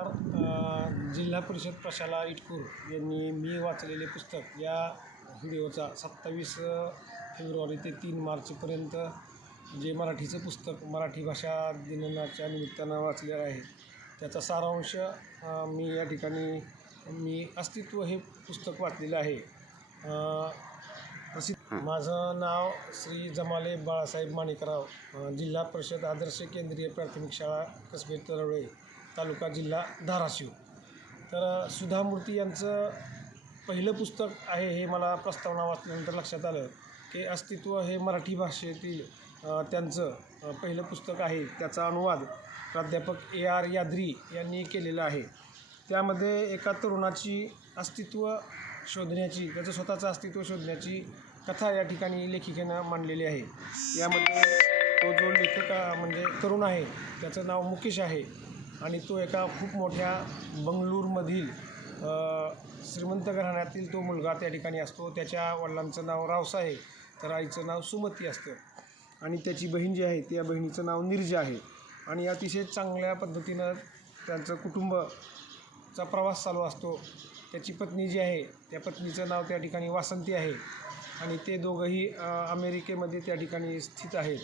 तर जिल्हा परिषद प्रशाला इटकूर यांनी मी वाचलेले पुस्तक या व्हिडिओचा सत्तावीस फेब्रुवारी ते तीन मार्चपर्यंत जे मराठीचं पुस्तक मराठी भाषा दिनाच्या निमित्तानं वाचलेलं आहे त्याचा सारांश मी या ठिकाणी मी अस्तित्व हे पुस्तक वाचलेलं आहे. प्रसिद्ध माझं नाव श्री जमाले बाळासाहेब माणिकराव जिल्हा परिषद आदर्श केंद्रीय प्राथमिक शाळा कसबे तरवळे. तालुका जिल्हा धाराशिव. तर सुधामूर्ती यांचं पहिलं पुस्तक आहे हे मला प्रस्तावना वाचल्यानंतर लक्षात आलं की अस्तित्व हे मराठी भाषेतील त्यांचं पहिलं पुस्तक आहे. त्याचा अनुवाद प्राध्यापक ए आर याद्री यांनी केलेला आहे. त्यामध्ये एका तरुणाची अस्तित्व शोधण्याची त्याचं स्वतःचं अस्तित्व शोधण्याची कथा या ठिकाणी लेखिकेनं मांडलेली आहे. यामध्ये तो जो लेखक म्हणजे तरुण आहे त्याचं नाव मुकेश आहे. आणि तो एका खूप मोठ्या बंगळूरमधील श्रीमंत घराण्यातील तो मुलगा त्या ठिकाणी असतो. त्याच्या वडिलांचं नाव रावसा आहे तर आईचं नाव सुमती असतं. आणि त्याची बहीण जी आहे त्या बहिणीचं नाव निर्जा आहे. आणि अतिशय चांगल्या पद्धतीनं त्यांचं कुटुंबचा प्रवास चालू असतो. त्याची पत्नी जी आहे त्या पत्नीचं नाव त्या ठिकाणी वासंती आहे. आणि ते दोघंही अमेरिकेमध्ये त्या ठिकाणी स्थित आहेत.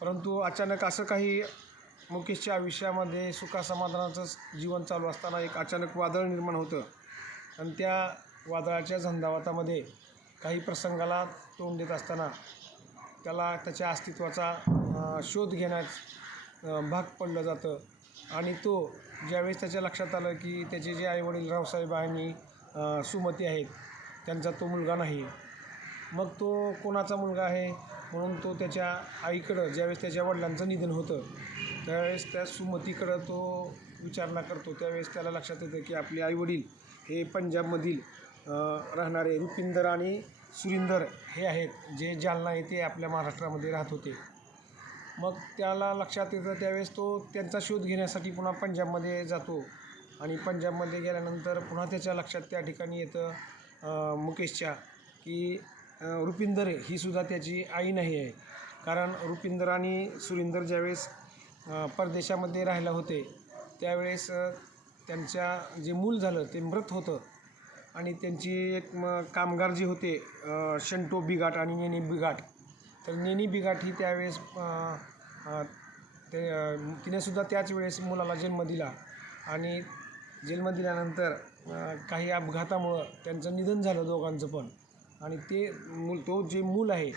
परंतु अचानक असं काही मुकेशच्या आयुष्यामध्ये सुखासमाधानाचं जीवन चालू असताना एक अचानक वादळ निर्माण होतं. आणि त्या वादळाच्या झंझावातामध्ये काही प्रसंगाला तोंड देत असताना त्याला त्याच्या अस्तित्वाचा शोध घेण्यास भाग पडलं जातं. आणि तो ज्यावेळेस त्याच्या लक्षात आलं की त्याचे जे आईवडील रावसाहेब आणि सुमती आहेत त्यांचा तो मुलगा नाही. मग तो कोणाचा मुलगा आहे? म्हणून तो त्याच्या आईकडं ज्यावेळेस त्याच्या वडिलांचं निधन होतं त्यावेळेस त्या सुमतीकडं तो विचारणा करतो त्यावेळेस त्याला लक्षात येतं की आपले आईवडील हे पंजाबमधील राहणारे रुपिंदर आणि सुरिंदर हे आहेत जे जालना येथे आपल्या महाराष्ट्रामध्ये राहत होते. मग त्याला लक्षात येतं त्यावेळेस तो त्यांचा शोध घेण्यासाठी पुन्हा पंजाबमध्ये जातो आणि पंजाबमध्ये गेल्यानंतर पुन्हा त्याच्या लक्षात त्या ठिकाणी येतं मुकेशच्या की रुपिंदर ही सुद्धा त्याची आई नाही आहे. कारण रुपिंदर आणि सुरिंदर ज्यावेळेस परदेशामध्ये राहिला होते. त्यावेळेस त्यांच्या जे मूल झालं ते मृत होतं. आणि त्यांची एक म कामगार जे होते शंटो बिगाट आणि नेनी बिगाट. तर नेनी बिगाट ही त्यावेळेस ते तिनेसुद्धा त्याच वेळेस मुलाला जन्म दिला. आणि जन्म दिल्यानंतर काही अपघातामुळं त्यांचं निधन झालं दोघांचं पण. आणि ते मूल तो जे मूल आहे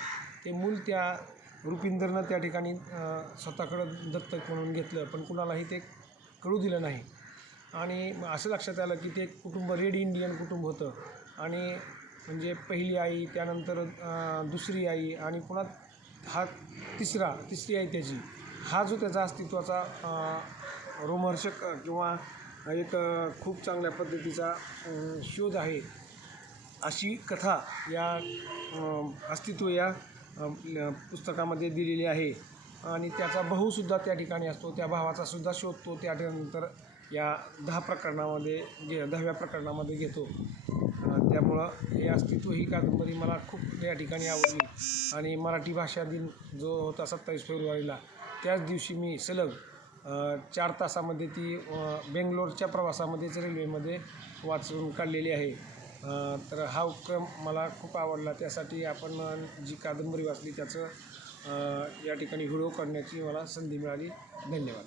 ते मूल त्या रुपिंदरनं त्या ठिकाणी स्वतःकडं दत्तक म्हणून घेतलं पण कुणालाही ते कळू दिलं नाही. आणि असं लक्षात आलं की ते कुटुंब रेड इंडियन कुटुंब होतं. आणि म्हणजे पहिली आई त्यानंतर दुसरी आई आणि पुन्हा हा तिसरा तिसरी आई त्याची. हा जो त्याचा अस्तित्वाचा रोमहर्षक किंवा एक खूप चांगल्या पद्धतीचा शोध आहे अशी कथा या अस्तित्व या पुस्तकामध्ये दिलेली आहे. आणि त्याचा भाऊसुद्धा त्या ठिकाणी असतो. त्या भावाचा सुद्धा शोध तो त्यानंतर या दहा प्रकरणामध्ये घे दहाव्या प्रकरणामध्ये घेतो. त्यामुळं हे अस्तित्व ही कादंबरी मला खूप या ठिकाणी आवडली. आणि मराठी भाषा दिन जो होता सत्तावीस फेब्रुवारीला त्याच दिवशी मी सलग चार तासामध्ये ती बेंगलोरच्या प्रवासामध्येच रेल्वेमध्ये वाचून काढलेली आहे. तर हा उपक्रम मला खूप आवडला. त्यासाठी आपण जी कादंबरी वाचली त्याचं या ठिकाणी व्हिडिओ करण्याची मला संधी मिळाली. धन्यवाद.